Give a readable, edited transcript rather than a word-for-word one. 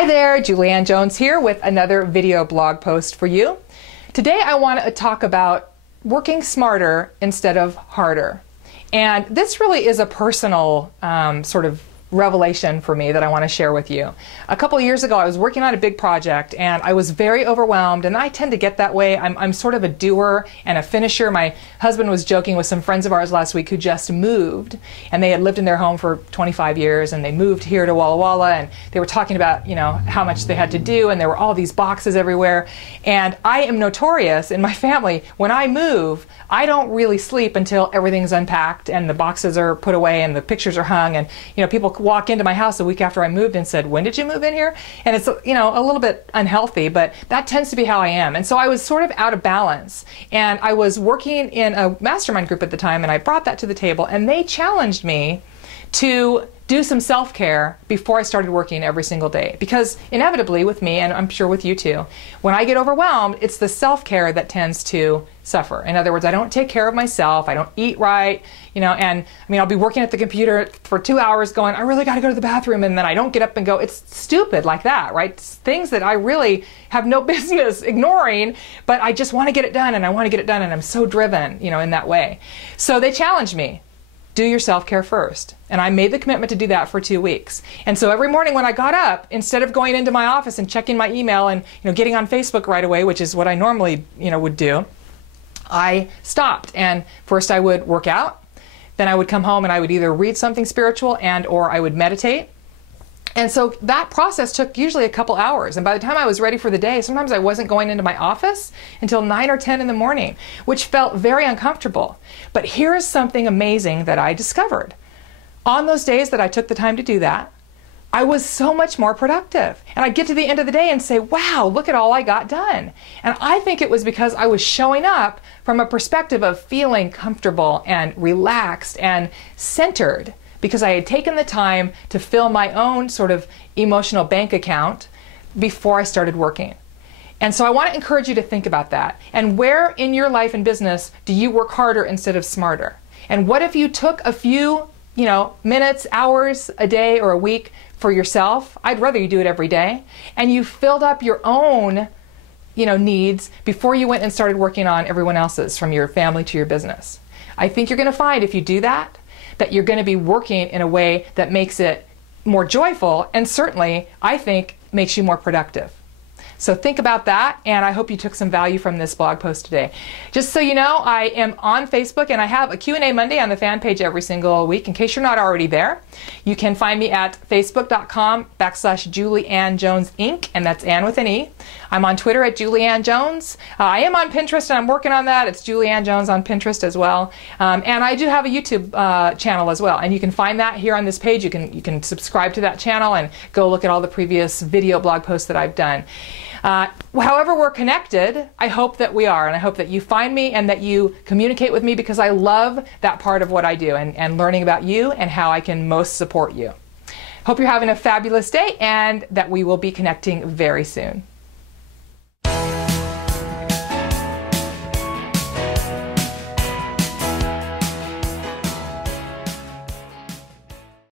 Hi there, Julianne Jones here with another video blog post for you. Today I want to talk about working smarter instead of harder. And this really is a personal sort of revelation for me that I want to share with you. A couple of years ago I was working on a big project and I was very overwhelmed, and I tend to get that way. I'm sort of a doer and a finisher. My husband was joking with some friends of ours last week who just moved, and they had lived in their home for 25 years and they moved here to Walla Walla, and they were talking about, you know, how much they had to do, and there were all these boxes everywhere. And I am notorious in my family, when I move, I don't really sleep until everything's unpacked and the boxes are put away and the pictures are hung. And you know, people walk into my house a week after I moved and said, "When did you move in here?" And it's, you know, a little bit unhealthy, but that tends to be how I am. And so I was sort of out of balance, and I was working in a mastermind group at the time, and I brought that to the table, and they challenged me to do some self-care before I started working every single day. Because inevitably with me, and I'm sure with you too, when I get overwhelmed, it's the self-care that tends to suffer. In other words, I don't take care of myself, I don't eat right, you know, and I mean, I'll be working at the computer for 2 hours going, I really gotta go to the bathroom, and then I don't get up and go. It's stupid like that, right? It's things that I really have no business ignoring, but I just wanna get it done, and I wanna get it done, and I'm so driven, you know, in that way. So they challenged me. Do your self-care first. And I made the commitment to do that for 2 weeks. And so every morning when I got up, instead of going into my office and checking my email and, you know, getting on Facebook right away, which is what I normally, you know, would do, I stopped. And first I would work out, then I would come home and I would either read something spiritual and or I would meditate. And so that process took usually a couple hours. And by the time I was ready for the day, sometimes I wasn't going into my office until 9 or 10 in the morning, which felt very uncomfortable. But here's something amazing that I discovered. On those days that I took the time to do that, I was so much more productive. And I'd get to the end of the day and say, wow, look at all I got done. And I think it was because I was showing up from a perspective of feeling comfortable and relaxed and centered, because I had taken the time to fill my own sort of emotional bank account before I started working. And so I want to encourage you to think about that. And where in your life and business do you work harder instead of smarter? And what if you took a few, you know, minutes, hours a day or a week for yourself? I'd rather you do it every day. And you filled up your own, you know, needs before you went and started working on everyone else's, from your family to your business. I think you're going to find, if you do that, that you're going to be working in a way that makes it more joyful, and certainly, I think, makes you more productive. So think about that, and I hope you took some value from this blog post today. Just so you know, I am on Facebook, and I have a Q&A Monday on the fan page every single week, in case you're not already there. You can find me at facebook.com/Julianne Jones Inc., and that's Ann with an E. I'm on Twitter at Julianne Jones. I am on Pinterest, and I'm working on that. It's Julianne Jones on Pinterest as well. And I do have a YouTube channel as well, and you can find that here on this page. You can subscribe to that channel and go look at all the previous video blog posts that I've done. However we're connected, I hope that we are, and I hope that you find me and that you communicate with me, because I love that part of what I do, and learning about you and how I can most support you. Hope you're having a fabulous day and that we will be connecting very soon.